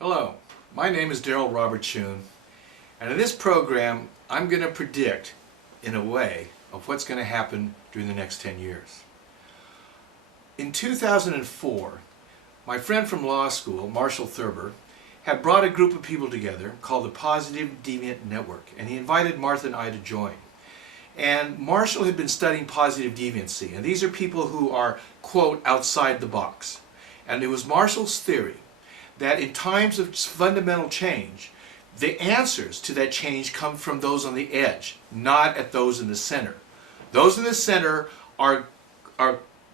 Hello, my name is Darryl Robert Schoon, and in this program I'm going to predict, in a way, of what's going to happen during the next 10 years. In 2004, my friend from law school, Marshall Thurber, had brought a group of people together called the Positive Deviant Network, and he invited Martha and I to join. And Marshall had been studying positive deviancy, and these are people who are, quote, outside the box. And it was Marshall's theory that in times of fundamental change, the answers to that change come from those on the edge, not at those in the center. Those in the center are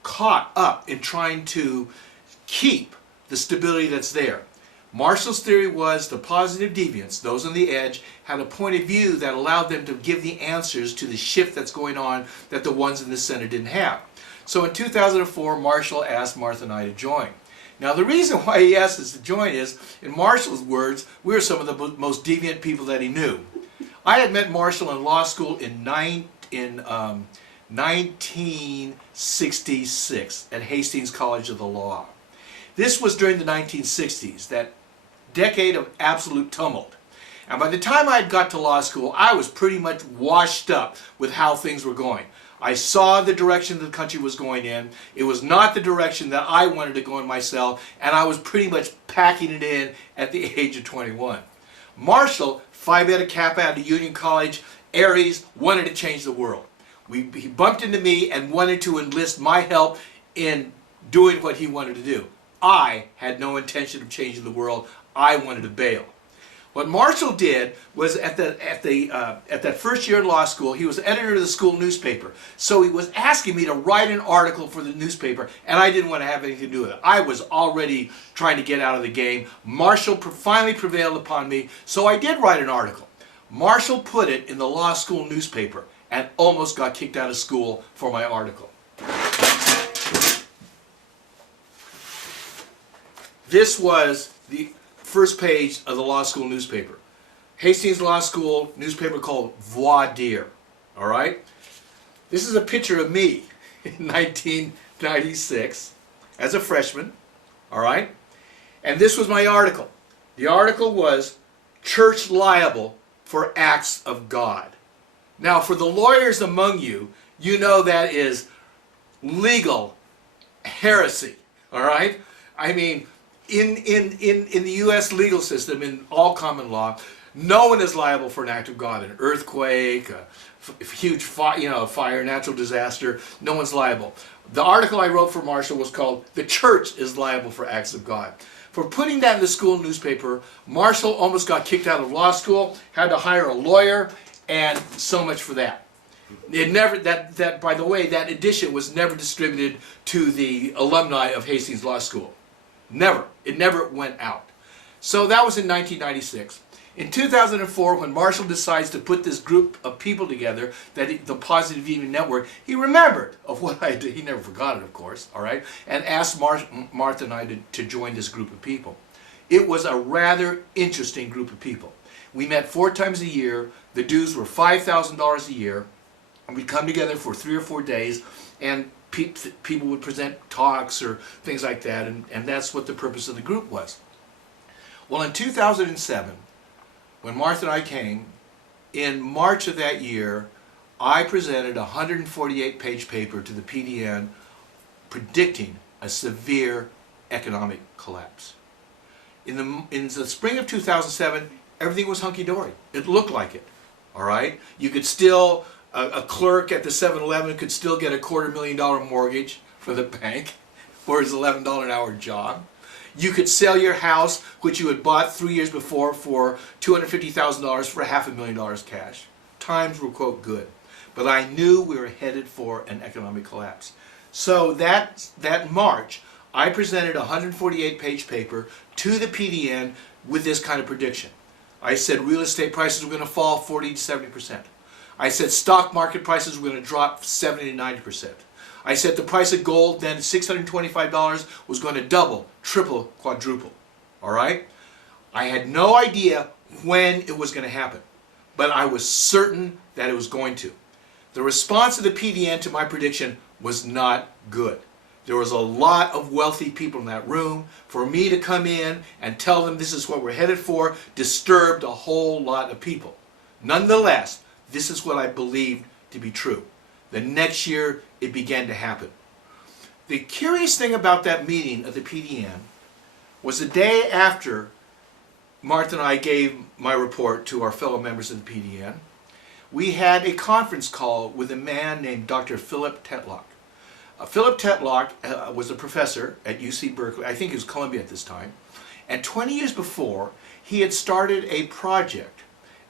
caught up in trying to keep the stability that's there. Marshall's theory was the positive deviants, those on the edge, had a point of view that allowed them to give the answers to the shift that's going on that the ones in the center didn't have. So in 2004, Marshall asked Martha and I to join. Now the reason why he asked us to join is, in Marshall's words, we were some of the most deviant people that he knew. I had met Marshall in law school in 1966 at Hastings College of the Law. This was during the 1960s, that decade of absolute tumult. And by the time I had got to law school, I was pretty much washed up with how things were going. I saw the direction the country was going in. It was not the direction that I wanted to go in myself, and I was pretty much packing it in at the age of 21. Marshall, Phi Beta Kappa out of Union College, Aries, wanted to change the world. He bumped into me and wanted to enlist my help in doing what he wanted to do. I had no intention of changing the world. I wanted to bail. What Marshall did was at that first year in law school, he was editor of the school newspaper. So he was asking me to write an article for the newspaper, and I didn't want to have anything to do with it. I was already trying to get out of the game. Marshall finally prevailed upon me, so I did write an article. Marshall put it in the law school newspaper and almost got kicked out of school for my article. This was the first page of the law school newspaper. Hastings Law School newspaper called Voir Dire. All right? This is a picture of me in 1996 as a freshman. All right? And this was my article. The article was Church Liable for Acts of God. Now, for the lawyers among you, you know that is legal heresy. All right? I mean, in the U.S. legal system, in all common law, no one is liable for an act of God. An earthquake, a huge fire, natural disaster, no one's liable. The article I wrote for Marshall was called "The Church is Liable for Acts of God." For putting that in the school newspaper, Marshall almost got kicked out of law school, had to hire a lawyer, and so much for that. It never, by the way, that edition was never distributed to the alumni of Hastings Law School. Never. It never went out. So that was in 1996. In 2004, when Marshall decides to put this group of people together, the Positive Deviant Network, he remembered of what I did. He never forgot it, of course, all right, and asked Martha and I to join this group of people. It was a rather interesting group of people. We met 4 times a year. The dues were $5,000 a year. And we'd come together for 3 or 4 days, and people would present talks or things like that, and that's what the purpose of the group was. Well, in 2007, when Martha and I came, in March of that year, I presented a 148-page paper to the PDN predicting a severe economic collapse. In the spring of 2007, everything was hunky-dory. It looked like it, all right? You could still... A clerk at the 7-Eleven could still get a $250,000 mortgage for the bank for his $11 an hour job. You could sell your house, which you had bought 3 years before, for $250,000 for $500,000 cash. Times were, quote, good. But I knew we were headed for an economic collapse. So that March, I presented a 148-page paper to the PDN with this kind of prediction. I said real estate prices were going to fall 40 to 70%. I said stock market prices were going to drop 70 to 90%. I said the price of gold, then $625, was going to double, triple, quadruple. All right? I had no idea when it was going to happen, but I was certain that it was going to. The response of the PDN to my prediction was not good. There was a lot of wealthy people in that room. For me to come in and tell them this is what we're headed for disturbed a whole lot of people. Nonetheless, this is what I believed to be true. The next year, it began to happen. The curious thing about that meeting of the PDN was the day after Martha and I gave my report to our fellow members of the PDN, we had a conference call with a man named Dr. Philip Tetlock. Philip Tetlock was a professor at UC Berkeley, I think it was Columbia at this time, and 20 years before, he had started a project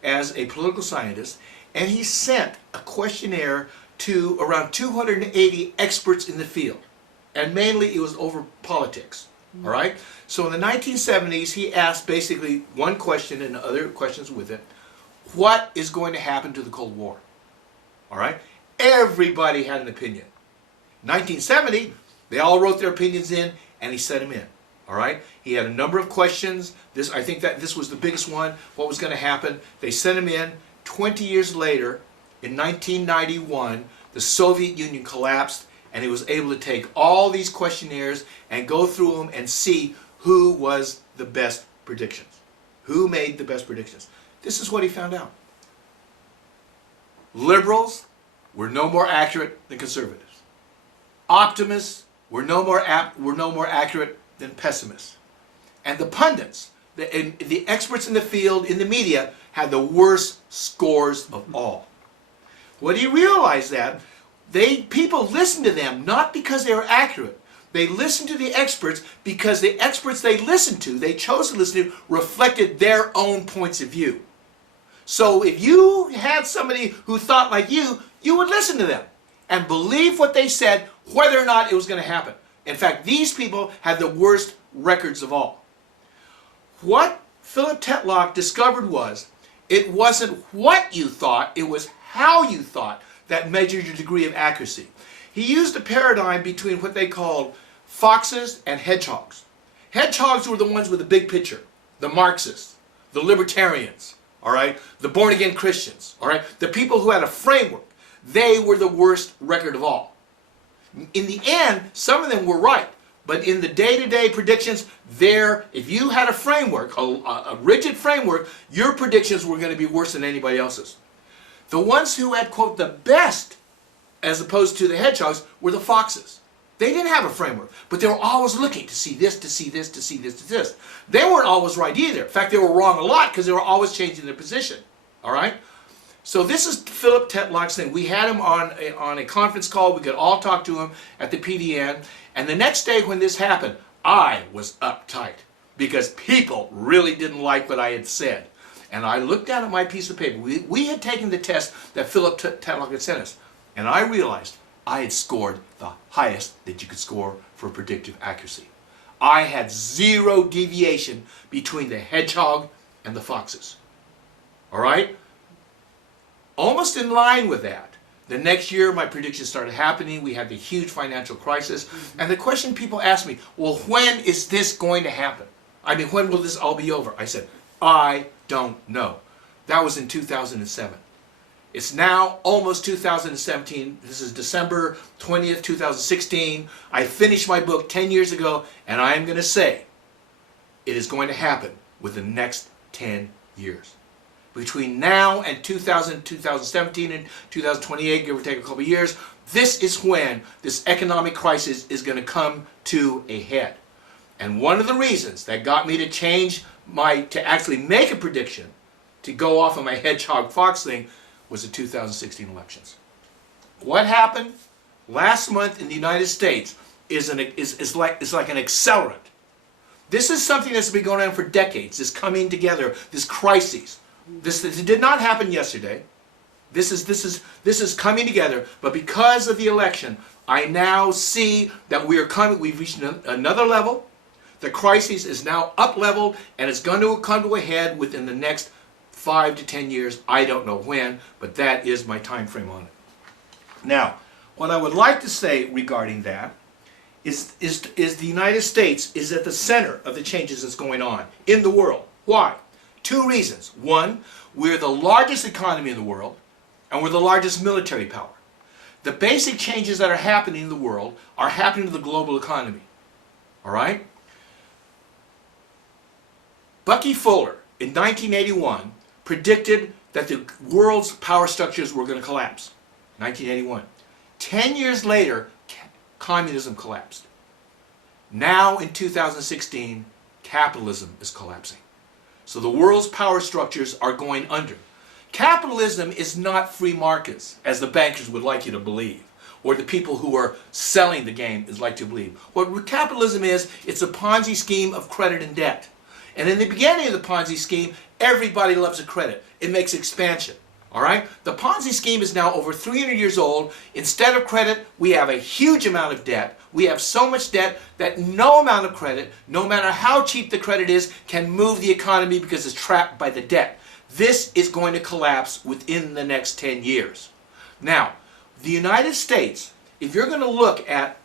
as a political scientist, and he sent a questionnaire to around 280 experts in the field, and mainly it was over politics. All right? So in the 1970s, he asked basically one question and other questions with it. What is going to happen to the Cold War? All right? Everybody had an opinion. 1970, they all wrote their opinions in, and he sent them in. All right? He had a number of questions. I think that this was the biggest one. What was going to happen? They sent him in. 20 years later, in 1991, the Soviet Union collapsed, and he was able to take all these questionnaires and go through them and see who was the best predictions. Who made the best predictions? This is what he found out. Liberals were no more accurate than conservatives. Optimists were no more accurate than pessimists. And the pundits, the experts in the field, in the media, had the worst scores of all. What do you realize that? People listened to them not because they were accurate. They listened to the experts because the experts they chose to listen to, reflected their own points of view. So if you had somebody who thought like you would listen to them and believe what they said, whether or not it was going to happen. In fact, these people had the worst records of all. What Philip Tetlock discovered was, it wasn't what you thought, it was how you thought that measured your degree of accuracy. He used a paradigm between what they called foxes and hedgehogs. Hedgehogs were the ones with the big picture, the Marxists, the libertarians, all right, the born-again Christians, all right, the people who had a framework. They were the worst record of all. In the end, some of them were right, but in the day-to-day predictions, if you had a framework, a rigid framework, your predictions were going to be worse than anybody else's. The ones who had, quote, the best, as opposed to the hedgehogs, were the foxes. They didn't have a framework, but they were always looking to see this, to see this, to see this, to this. They weren't always right either. In fact, they were wrong a lot because they were always changing their position. All right? So this is Philip Tetlock's thing. We had him on a conference call. We could all talk to him at the PDN. And the next day when this happened, I was uptight because people really didn't like what I had said. And I looked down at my piece of paper. We had taken the test that Philip Tetlock had sent us. And I realized I had scored the highest that you could score for predictive accuracy. I had 0 deviation between the hedgehog and the foxes. All right? Almost in line with that, the next year my predictions started happening. We had the huge financial crisis. And the question people asked me, well, when is this going to happen? I mean, when will this all be over? I said, I don't know. That was in 2007. It's now almost 2017. This is December 20th, 2016. I finished my book 10 years ago, and I am going to say it is going to happen within the next 10 years. Between now and 2017 and 2028, give or take a couple of years, this is when this economic crisis is going to come to a head. And one of the reasons that got me to change to actually make a prediction, to go off of my hedgehog fox thing, was the 2016 elections. What happened last month in the United States is like an accelerant. This is something that's been going on for decades, this coming together, this crisis. This did not happen yesterday. This is coming together, but because of the election, I now see that we've reached another level. The crisis is now up-leveled, and it's going to come to a head within the next 5 to 10 years. I don't know when, but that is my time frame on it. Now, what I would like to say regarding that is the United States is at the center of the changes that's going on in the world. Why? 2 reasons. One, we're the largest economy in the world, and we're the largest military power. The basic changes that are happening in the world are happening to the global economy. All right? Bucky Fuller, in 1981, predicted that the world's power structures were going to collapse. 1981. 10 years later, communism collapsed. Now, in 2016, capitalism is collapsing. So the world's power structures are going under. Capitalism is not free markets, as the bankers would like you to believe, or the people who are selling the game is like to believe. What capitalism is, it's a Ponzi scheme of credit and debt. And in the beginning of the Ponzi scheme, everybody loves a credit. It makes expansion. All right? The Ponzi scheme is now over 300 years old. Instead of credit, we have a huge amount of debt. We have so much debt that no amount of credit, no matter how cheap the credit is, can move the economy because it's trapped by the debt. This is going to collapse within the next 10 years. Now, the United States, if you're going to look at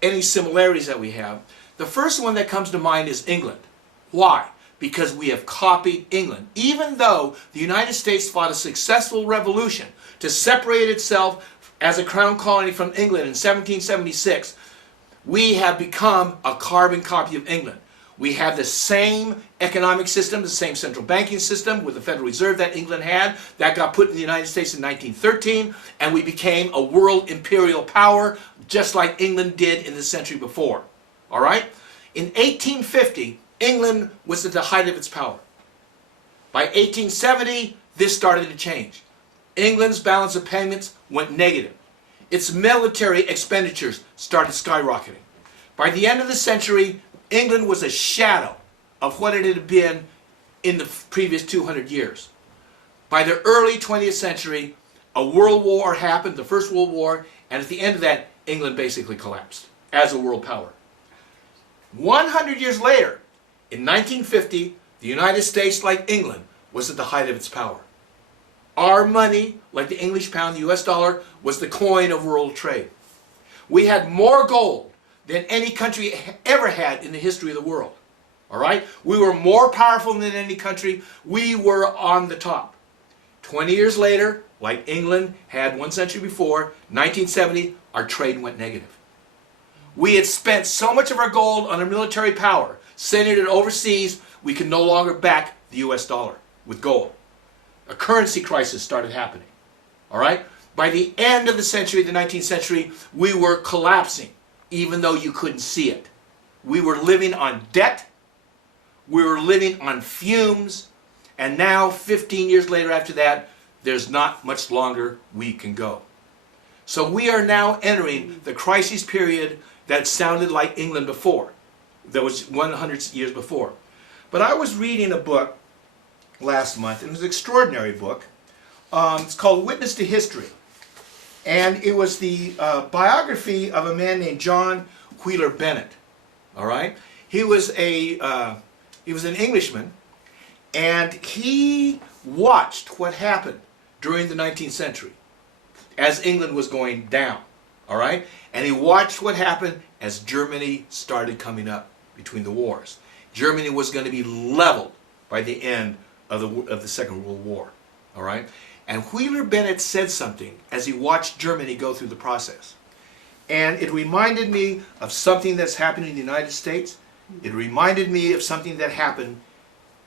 any similarities that we have, the first one that comes to mind is England. Why? Because we have copied England. Even though the United States fought a successful revolution to separate itself as a crown colony from England in 1776, we have become a carbon copy of England. We have the same economic system, the same central banking system with the Federal Reserve that England had. That got put in the United States in 1913, and we became a world imperial power just like England did in the century before. All right? In 1850, England was at the height of its power. By 1870, this started to change. England's balance of payments went negative. Its military expenditures started skyrocketing. By the end of the century, England was a shadow of what it had been in the previous 200 years. By the early 20th century, a world war happened, the First World War, and at the end of that, England basically collapsed as a world power. 100 years later, in 1950, the United States, like England, was at the height of its power. Our money, like the English pound, the US dollar, was the coin of world trade. We had more gold than any country ever had in the history of the world. All right? We were more powerful than any country. We were on the top. 20 years later, like England had 1 century before, 1970, our trade went negative. We had spent so much of our gold on our military power, sending it overseas, we could no longer back the US dollar with gold. A currency crisis started happening. All right? By the end of the century, the 19th century, we were collapsing, even though you couldn't see it. We were living on debt. We were living on fumes. And now, 15 years later after that, there's not much longer we can go. So we are now entering the crisis period that sounded like England before. That was 100 years before. But I was reading a book last month, and it was an extraordinary book. It's called Witness to History. And it was the biography of a man named John Wheeler-Bennett. All right? He was an Englishman, and he watched what happened during the 19th century as England was going down. All right? And he watched what happened as Germany started coming up between the wars. Germany was going to be leveled by the end of the Second World War. All right? And Wheeler-Bennett said something as he watched Germany go through the process. And it reminded me of something that's happening in the United States. It reminded me of something that happened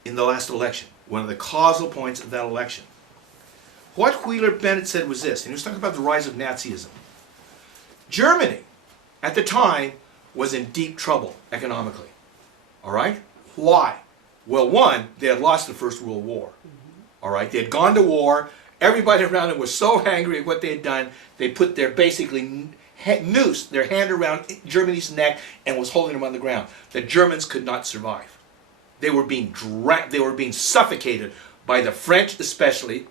in the last election, one of the causal points of that election. What Wheeler-Bennett said was this, and he was talking about the rise of Nazism. Germany, at the time, was in deep trouble economically. All right? Why? Well, one, they had lost the First World War. All right? They had gone to war. Everybody around them was so angry at what they had done, they put their basically noosed their hand around Germany's neck and was holding them on the ground. The Germans could not survive. They were being suffocated by the French especially,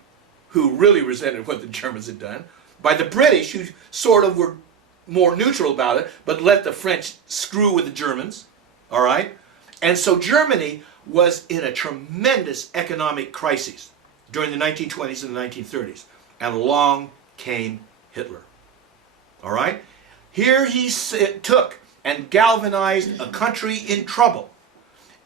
who really resented what the Germans had done, by the British, who sort of were more neutral about it, but let the French screw with the Germans. All right? And so Germany was in a tremendous economic crisis during the 1920s and the 1930s. And along came Hitler. All right? Here he took and galvanized a country in trouble.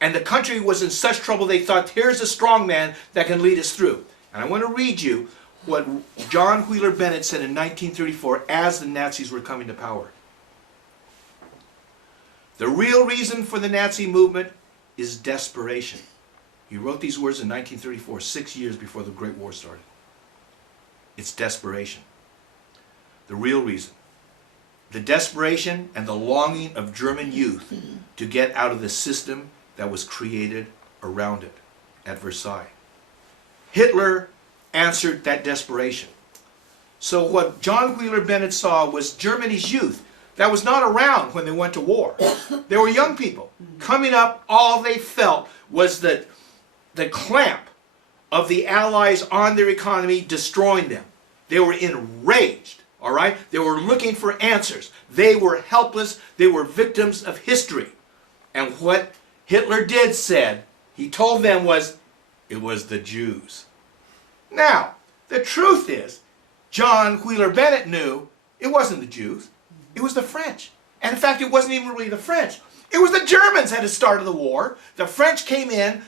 And the country was in such trouble they thought, here's a strong man that can lead us through. And I want to read you what John Wheeler-Bennett said in 1934 as the Nazis were coming to power. The real reason for the Nazi movement is desperation. He wrote these words in 1934, 6 years before the Great War started. It's desperation. The real reason. The desperation and the longing of German youth to get out of the system that was created around it at Versailles. Hitler answered that desperation. So what John Wheeler-Bennett saw was Germany's youth that was not around when they went to war. They were young people. Coming up, all they felt was the clamp of the Allies on their economy destroying them. They were enraged, all right? They were looking for answers. They were helpless. They were victims of history. And what Hitler said, he told them it was the Jews. Now, the truth is, John Wheeler-Bennett knew it wasn't the Jews. It was the French. And in fact, it wasn't even really the French. It was the Germans that had started the war. The French came in,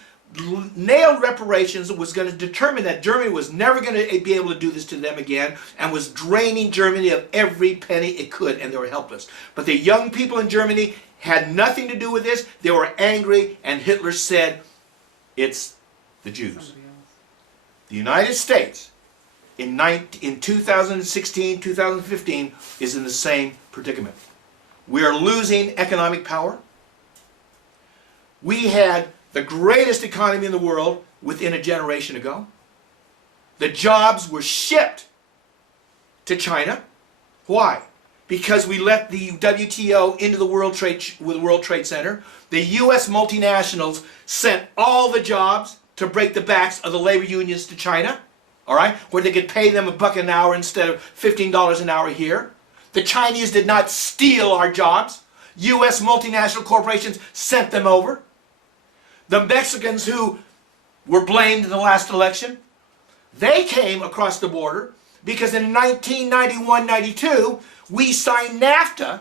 nailed reparations, and was going to determine that Germany was never going to be able to do this to them again, and was draining Germany of every penny it could, and they were helpless. But the young people in Germany had nothing to do with this. They were angry, and Hitler said, it's the Jews. The United States in 2016, 2015 is in the same predicament. We are losing economic power. We had the greatest economy in the world within a generation ago. The jobs were shipped to China. Why? Because we let the WTO into the World Trade Center. The U.S. multinationals sent all the jobs to break the backs of the labor unions to China, all right, where they could pay them $1 an hour instead of $15 an hour here. The Chinese did not steal our jobs. U.S. multinational corporations sent them over. The Mexicans who were blamed in the last election, they came across the border because in 1991-92, we signed NAFTA,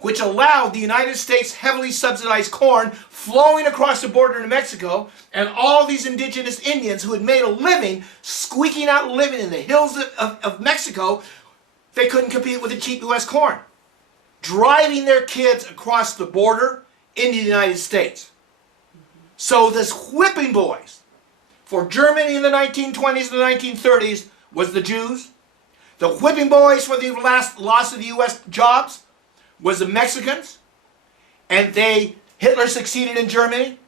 which allowed the United States heavily subsidized corn flowing across the border to Mexico, and all these indigenous Indians who had made a living, squeaking out a living in the hills of Mexico, they couldn't compete with the cheap U.S. corn, driving their kids across the border into the United States. So this whipping boys for Germany in the 1920s and the 1930s was the Jews. The whipping boys for the loss of the U.S. jobs was the Mexicans. And Hitler succeeded in Germany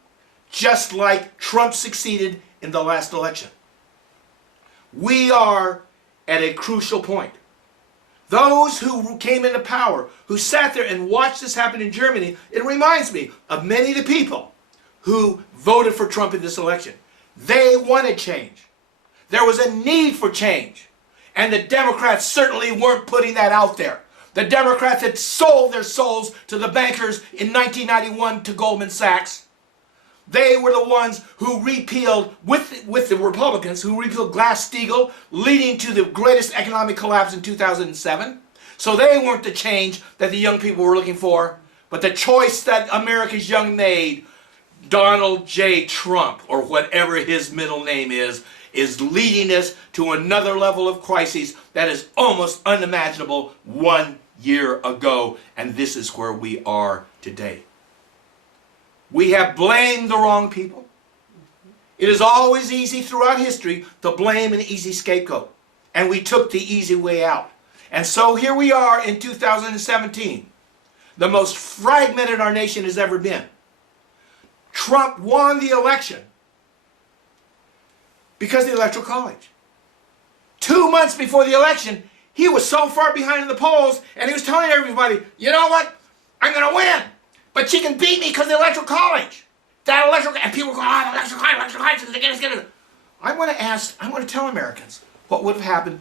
just like Trump succeeded in the last election. We are at a crucial point. Those who came into power, who sat there and watched this happen in Germany, it reminds me of many of the people who voted for Trump in this election. They wanted change. There was a need for change. And the Democrats certainly weren't putting that out there. The Democrats had sold their souls to the bankers in 1991 to Goldman Sachs. They were the ones who repealed, with the Republicans, who repealed Glass-Steagall, leading to the greatest economic collapse in 2007. So they weren't the change that the young people were looking for, but the choice that America's young made, Donald J. Trump, or whatever his middle name is leading us to another level of crisis that is almost unimaginable 1 year ago, and this is where we are today. We have blamed the wrong people. It is always easy throughout history to blame an easy scapegoat, and we took the easy way out. And so here we are in 2017, the most fragmented our nation has ever been. Trump won the election because of the Electoral College. 2 months before the election, he was so far behind in the polls, and he was telling everybody, you know what, I'm going to win, but she can beat me because of the Electoral College. That electoral, and people go, oh, the Electoral College, I want to tell Americans what would have happened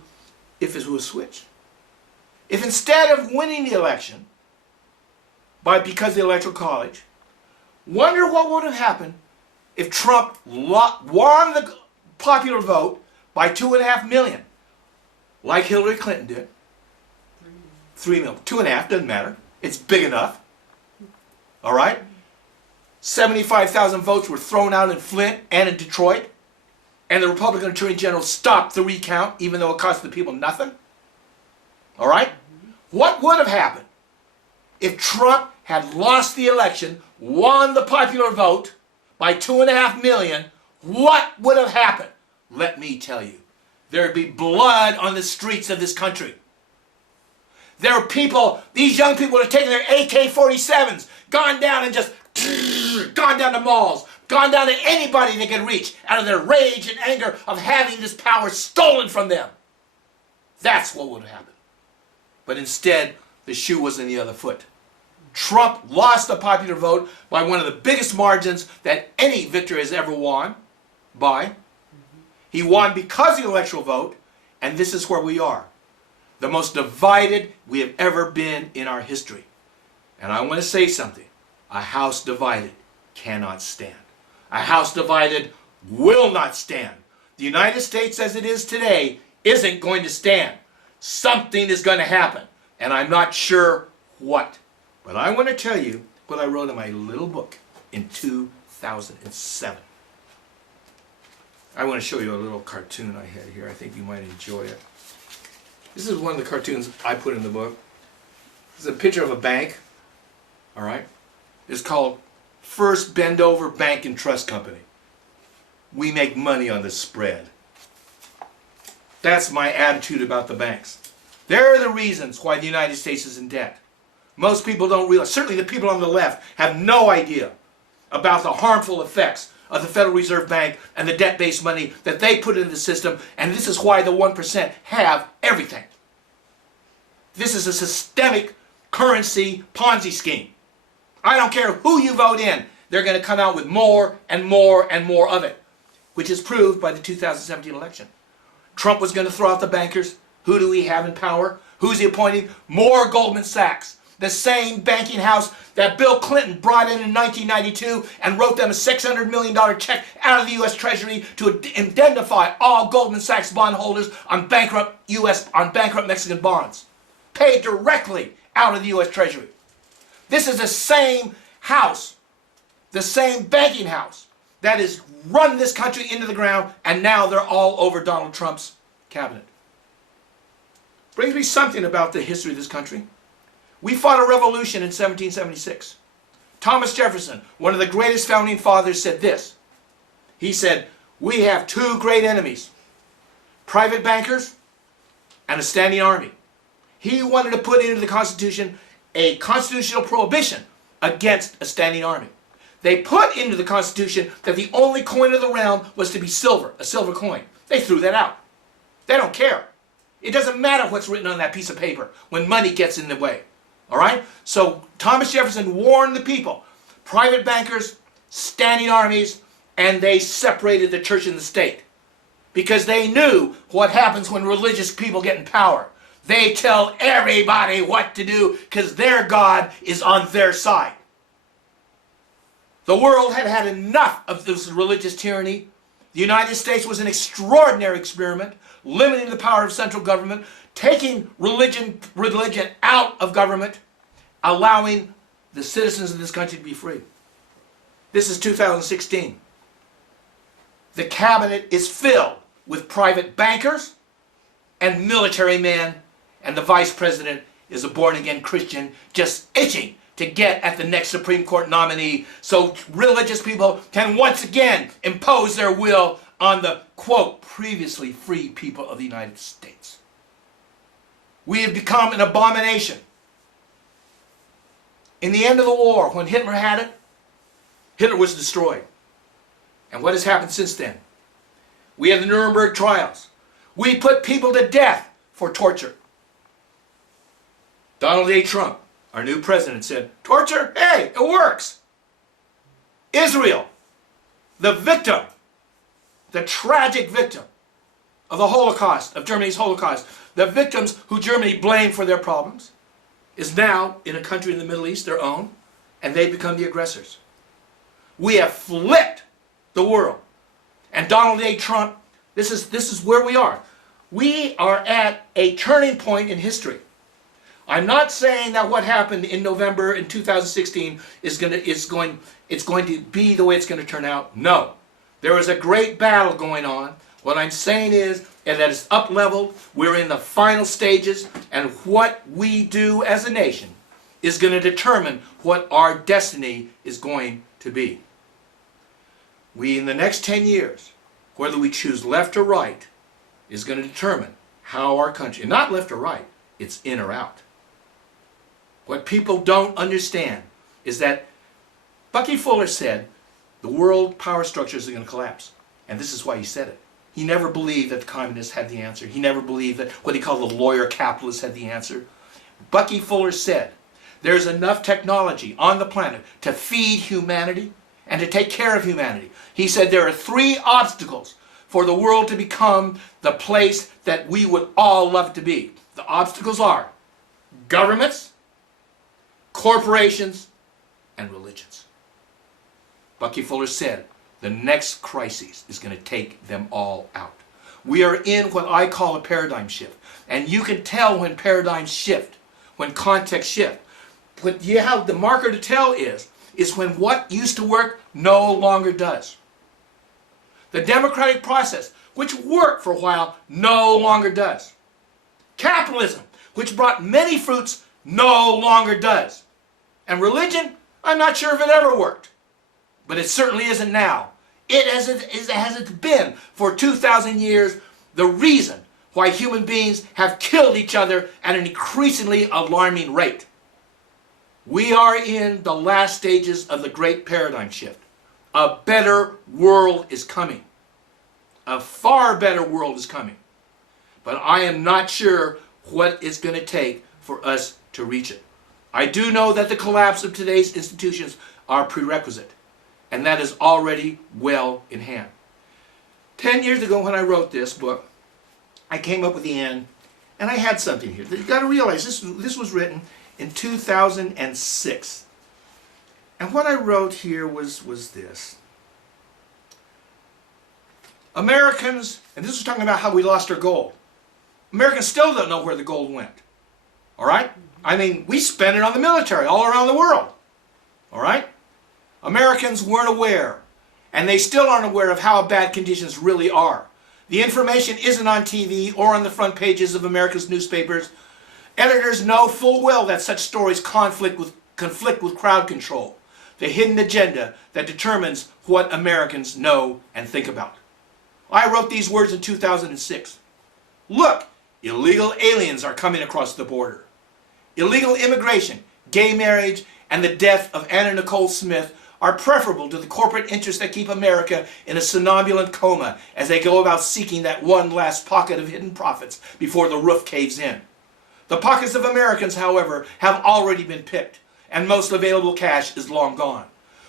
if it was switched. If instead of winning the election because of the Electoral College, wonder what would have happened if Trump won the popular vote by 2.5 million, like Hillary Clinton did. 3 million, 2.5, doesn't matter. It's big enough. All right? 75,000 votes were thrown out in Flint and in Detroit, and the Republican Attorney General stopped the recount, even though it cost the people nothing? All right? What would have happened if Trump had lost the election, won the popular vote by 2.5 million? What would have happened? Let me tell you. There'd be blood on the streets of this country. There are people, these young people are taking their AK-47s, gone down and just gone down to malls, gone down to anybody they can reach out of their rage and anger of having this power stolen from them. That's what would have happened. But instead, the shoe was in the other foot. Trump lost the popular vote by one of the biggest margins that any victor has ever won by. He won because of the electoral vote, and this is where we are. The most divided we have ever been in our history. And I want to say something. A house divided cannot stand. A house divided will not stand. The United States as it is today isn't going to stand. Something is going to happen, and I'm not sure what. But I want to tell you what I wrote in my little book in 2007. I want to show you a little cartoon I had here. I think you might enjoy it. This is one of the cartoons I put in the book. This is a picture of a bank. All right? It's called First Bend Over Bank and Trust Company. We make money on the spread. That's my attitude about the banks. They're the reasons why the United States is in debt. Most people don't realize, certainly the people on the left have no idea about the harmful effects of the Federal Reserve Bank and the debt-based money that they put into the system, and this is why the 1% have everything. This is a systemic currency Ponzi scheme. I don't care who you vote in, they're going to come out with more and more and more of it, which is proved by the 2017 election. Trump was going to throw out the bankers. Who do we have in power? Who's he appointing? More Goldman Sachs. The same banking house that Bill Clinton brought in 1992 and wrote them a $600 million check out of the U.S. Treasury to indemnify all Goldman Sachs bondholders on bankrupt Mexican bonds. Paid directly out of the U.S. Treasury. This is the same house, the same banking house that has run this country into the ground, and now they're all over Donald Trump's cabinet. Brings me something about the history of this country. We fought a revolution in 1776. Thomas Jefferson, one of the greatest founding fathers, said this. He said, we have two great enemies, private bankers and a standing army. He wanted to put into the Constitution a constitutional prohibition against a standing army. They put into the Constitution that the only coin of the realm was to be silver, a silver coin. They threw that out. They don't care. It doesn't matter what's written on that piece of paper when money gets in the way. All right? So Thomas Jefferson warned the people, private bankers, standing armies, and they separated the church and the state. Because they knew what happens when religious people get in power. They tell everybody what to do because their God is on their side. The world had had enough of this religious tyranny. The United States was an extraordinary experiment, limiting the power of central government, taking religion out of government, allowing the citizens of this country to be free. This is 2016. The cabinet is filled with private bankers and military men, and the vice president is a born-again Christian just itching to get at the next Supreme Court nominee so religious people can once again impose their will on the, quote, previously free people of the United States. We have become an abomination. In the end of the war, when Hitler had it, Hitler was destroyed. And what has happened since then? We have the Nuremberg trials. We put people to death for torture. Donald J. Trump, our new president, said, torture? Hey, it works. Israel, the victim, the tragic victim of the Holocaust, of Germany's Holocaust, the victims who Germany blamed for their problems, is now in a country in the Middle East, their own, and they become the aggressors. We have flipped the world. And Donald J. Trump, this is where we are. We are at a turning point in history. I'm not saying that what happened in November in 2016 is going to be the way it's going to turn out. No. There is a great battle going on. What I'm saying is that it's up-leveled. We're in the final stages, and what we do as a nation is going to determine what our destiny is going to be. We, in the next 10 years, whether we choose left or right, is going to determine how our country, not left or right, it's in or out. What people don't understand is that Bucky Fuller said the world power structures are going to collapse. And this is why he said it. He never believed that the communists had the answer. He never believed that what he called the lawyer capitalists had the answer. Bucky Fuller said there's enough technology on the planet to feed humanity and to take care of humanity. He said there are 3 obstacles for the world to become the place that we would all love to be. The obstacles are governments, corporations, and religions. Bucky Fuller said the next crisis is going to take them all out. We are in what I call a paradigm shift. And you can tell when paradigms shift, when context shift. What you have the marker to tell is when what used to work no longer does. The democratic process, which worked for a while, no longer does. Capitalism, which brought many fruits, no longer does. And religion, I'm not sure if it ever worked. But it certainly isn't now. It hasn't been for 2,000 years the reason why human beings have killed each other at an increasingly alarming rate. We are in the last stages of the great paradigm shift. A better world is coming. A far better world is coming. But I am not sure what it's going to take for us to reach it. I do know that the collapse of today's institutions are prerequisite. And that is already well in hand. 10 years ago when I wrote this book, I came up with the end, and I had something here. You've got to realize this was written in 2006. And what I wrote here was this. Americans, and this was talking about how we lost our gold. Americans still don't know where the gold went. All right? I mean, we spent it on the military all around the world. All right? Americans weren't aware, and they still aren't aware of how bad conditions really are. The information isn't on TV or on the front pages of America's newspapers. Editors know full well that such stories conflict with crowd control, the hidden agenda that determines what Americans know and think about. I wrote these words in 2006. Look, illegal aliens are coming across the border. Illegal immigration, gay marriage, and the death of Anna Nicole Smith are preferable to the corporate interests that keep America in a somnambulant coma as they go about seeking that one last pocket of hidden profits before the roof caves in. The pockets of Americans, however, have already been picked, and most available cash is long gone.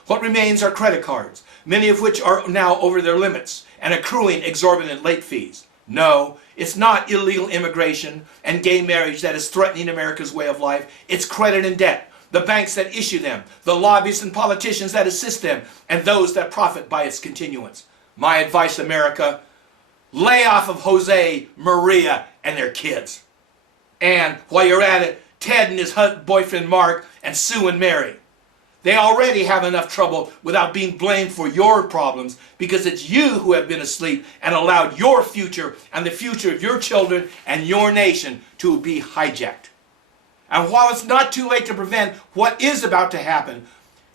What remains are credit cards, many of which are now over their limits and accruing exorbitant late fees. No, it's not illegal immigration and gay marriage that is threatening America's way of life. It's credit and debt. The banks that issue them, the lobbyists and politicians that assist them, and those that profit by its continuance. My advice, America, lay off of Jose, Maria, and their kids. And while you're at it, Ted and his boyfriend Mark, and Sue and Mary. They already have enough trouble without being blamed for your problems because it's you who have been asleep and allowed your future and the future of your children and your nation to be hijacked. And while it's not too late to prevent what is about to happen,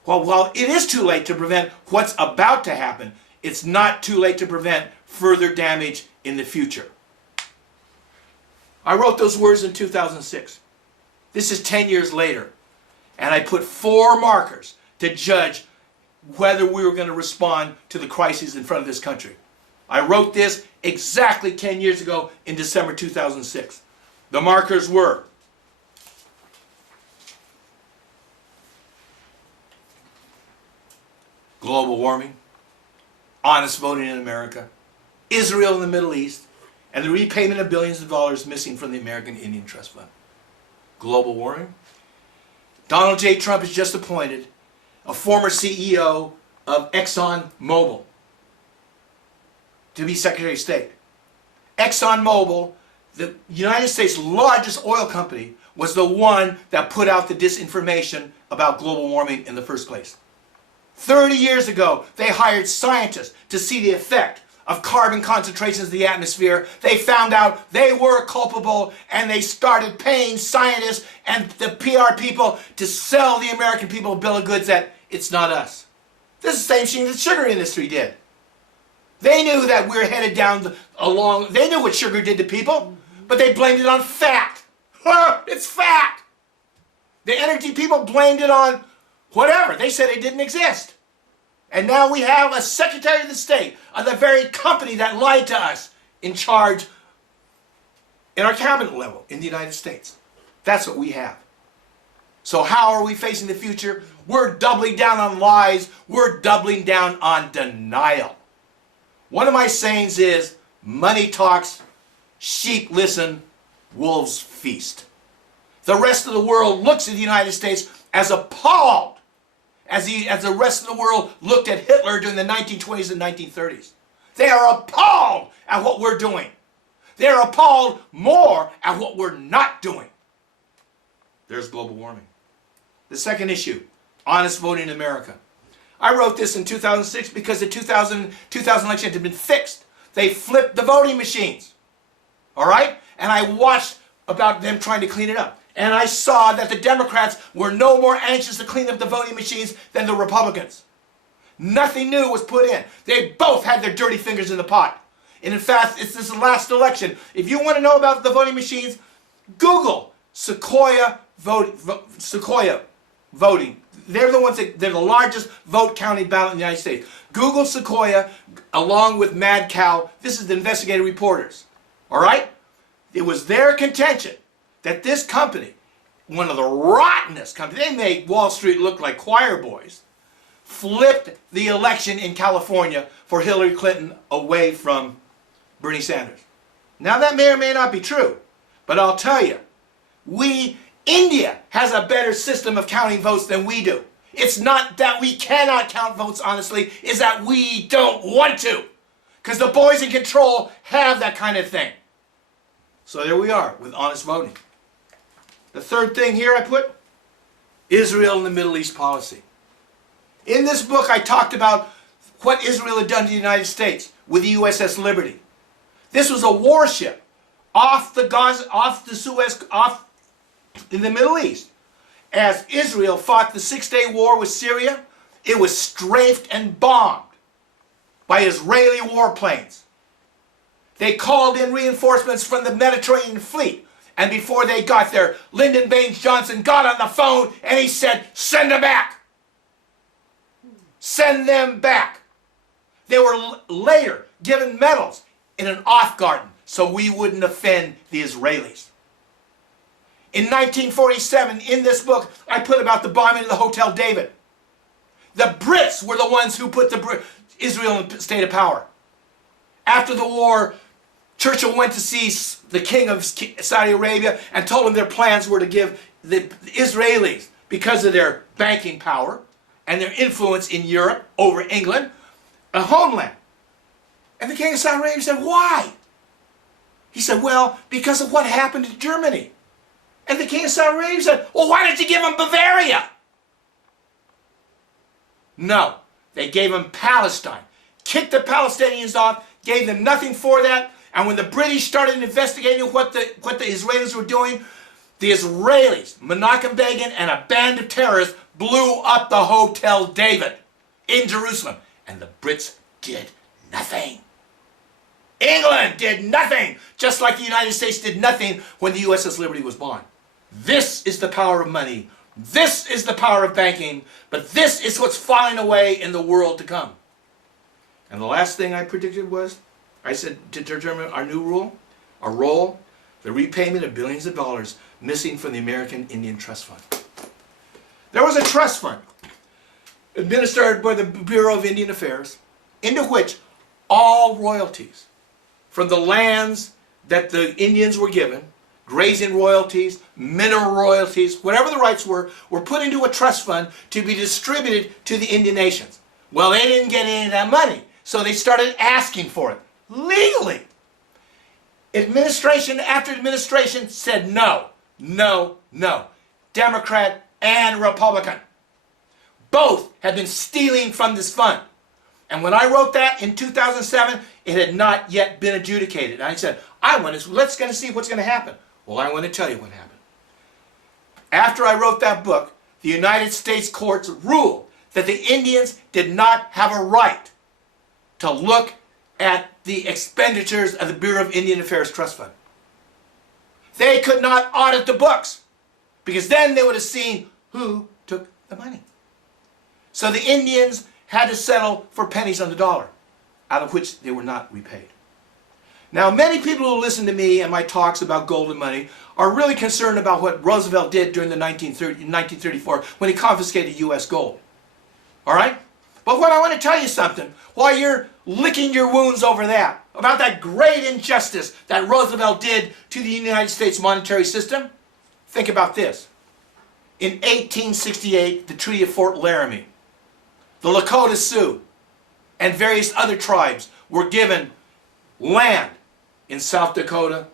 while it is too late to prevent what's about to happen, it's not too late to prevent further damage in the future. I wrote those words in 2006. This is 10 years later. And I put 4 markers to judge whether we were going to respond to the crises in front of this country. I wrote this exactly 10 years ago in December 2006. The markers were: global warming, honest voting in America, Israel in the Middle East, and the repayment of billions of dollars missing from the American Indian Trust Fund. Global warming. Donald J. Trump has just appointed a former CEO of ExxonMobil to be Secretary of State. ExxonMobil, the United States' largest oil company, was the one that put out the disinformation about global warming in the first place. 30 years ago, they hired scientists to see the effect of carbon concentrations in the atmosphere. They found out they were culpable, and they started paying scientists and the PR people to sell the American people a bill of goods that it's not us. This is the same thing the sugar industry did. They knew that we were headed down along, they knew what sugar did to people, but they blamed it on fat. It's fat! The energy people blamed it on whatever. They said it didn't exist. And now we have a Secretary of the State of the very company that lied to us in charge in our cabinet level in the United States. That's what we have. So how are we facing the future? We're doubling down on lies. We're doubling down on denial. One of my sayings is, money talks, sheep listen, wolves feast. The rest of the world looks at the United States as appalled as the rest of the world looked at Hitler during the 1920s and 1930s. They are appalled at what we're doing. They're appalled more at what we're not doing. There's global warming. The second issue, honest voting in America. I wrote this in 2006 because the 2000 election had been fixed. They flipped the voting machines. All right? And I watched about them trying to clean it up. And I saw that the Democrats were no more anxious to clean up the voting machines than the Republicans. Nothing new was put in. They both had their dirty fingers in the pot. And in fact, it's this last election. If you want to know about the voting machines, Google Sequoia voting. They're the ones they're the largest vote counting ballot in the United States. Google Sequoia along with Mad Cow. This is the investigative reporters. All right? It was their contention that this company, one of the rottenest companies, they made Wall Street look like choir boys, flipped the election in California for Hillary Clinton away from Bernie Sanders. Now that may or may not be true, but I'll tell you, India has a better system of counting votes than we do. It's not that we cannot count votes honestly, it's that we don't want to. Because the boys in control have that kind of thing. So there we are with honest voting. The third thing here I put, Israel and the Middle East policy. In this book I talked about what Israel had done to the United States with the USS Liberty. This was a warship off the Suez, in the Middle East. As Israel fought the 6-day war with Syria, it was strafed and bombed by Israeli warplanes. They called in reinforcements from the Mediterranean fleet. And before they got there, Lyndon Baines Johnson got on the phone and he said, send them back. Send them back. They were later given medals in an off garden so we wouldn't offend the Israelis. In 1947, in this book, I put about the bombing of the Hotel David. The Brits were the ones who put Israel in a state of power. After the war, Churchill went to see the king of Saudi Arabia and told him their plans were to give the Israelis, because of their banking power and their influence in Europe over England, a homeland. And the king of Saudi Arabia said, why? He said, well, because of what happened to Germany. And the king of Saudi Arabia said, well, why did you give them Bavaria? No, they gave them Palestine. Kicked the Palestinians off, gave them nothing for that. And when the British started investigating what the Israelis were doing, the Israelis, Menachem Begin and a band of terrorists blew up the Hotel David in Jerusalem. And the Brits did nothing. England did nothing, just like the United States did nothing when the USS Liberty was bombed. This is the power of money. This is the power of banking. But this is what's falling away in the world to come. And the last thing I predicted was, I said to determine our new rule, our role, the repayment of billions of dollars missing from the American Indian Trust Fund. There was a trust fund administered by the Bureau of Indian Affairs, into which all royalties from the lands that the Indians were given, grazing royalties, mineral royalties, whatever the rights were put into a trust fund to be distributed to the Indian nations. Well, they didn't get any of that money, so they started asking for it, legally. Administration after administration said no, no, no. Democrat and Republican. both had been stealing from this fund. And when I wrote that in 2007, it had not yet been adjudicated. And I said, let's see what's going to happen. Well, I want to tell you what happened. After I wrote that book, the United States courts ruled that the Indians did not have a right to look at the expenditures of the Bureau of Indian Affairs Trust Fund. They could not audit the books, because then they would have seen who took the money. So the Indians had to settle for pennies on the dollar, out of which they were not repaid. Now, many people who listen to me and my talks about gold and money are really concerned about what Roosevelt did during the 1934 when he confiscated U.S. gold. All right? But what I want to tell you something, while you're licking your wounds over that, about that great injustice that Roosevelt did to the United States monetary system, think about this. In 1868, the Treaty of Fort Laramie, the Lakota Sioux, and various other tribes were given land in South Dakota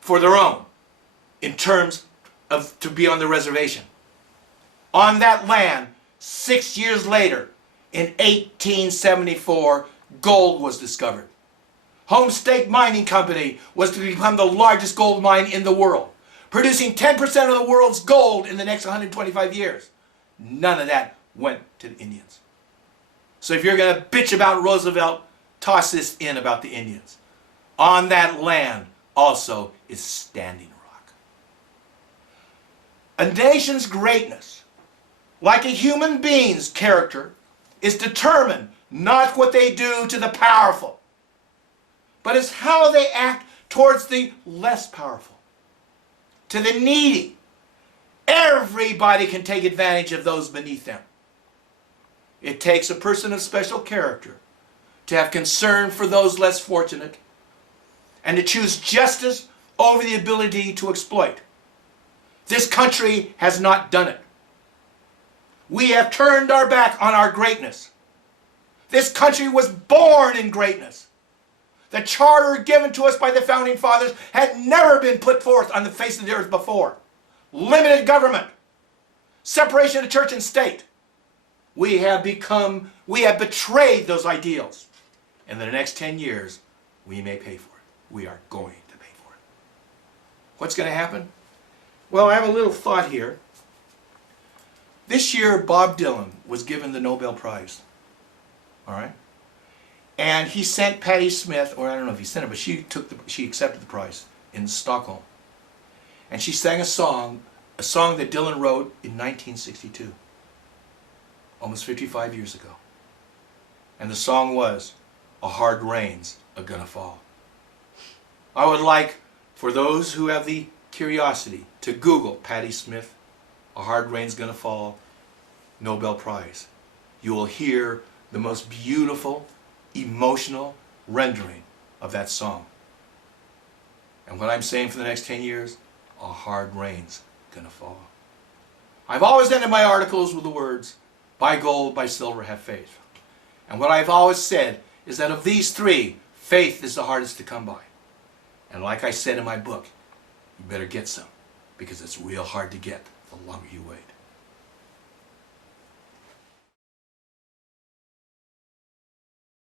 for their own, in terms of to be on the reservation. On that land, 6 years later, in 1874, gold was discovered. Homestake Mining Company was to become the largest gold mine in the world, producing 10% of the world's gold in the next 125 years. None of that went to the Indians. So if you're going to bitch about Roosevelt, toss this in about the Indians. On that land also is Standing Rock. A nation's greatness, like a human being's character, is determined not what they do to the powerful, but is how they act towards the less powerful, to the needy. Everybody can take advantage of those beneath them. It takes a person of special character to have concern for those less fortunate and to choose justice over the ability to exploit. This country has not done it. We have turned our back on our greatness. This country was born in greatness. The charter given to us by the Founding Fathers had never been put forth on the face of the earth before. Limited government, separation of church and state. We have betrayed those ideals. And in the next 10 years, we may pay for it. We are going to pay for it. What's going to happen? Well, I have a little thought here. This year, Bob Dylan was given the Nobel Prize. All right? And he sent Patti Smith, or I don't know if he sent it, but she accepted the prize in Stockholm. And she sang a song that Dylan wrote in 1962, almost 55 years ago. And the song was, "A Hard Rain's a-gonna fall." I would like for those who have the curiosity to Google Patti Smith, "A Hard Rain's Gonna Fall," Nobel Prize. You will hear the most beautiful, emotional rendering of that song. And what I'm saying for the next 10 years, a hard rain's gonna fall. I've always ended my articles with the words, "Buy gold, buy silver, have faith." And what I've always said is that of these three, faith is the hardest to come by. And like I said in my book, you better get some, because it's real hard to get the longer you wait.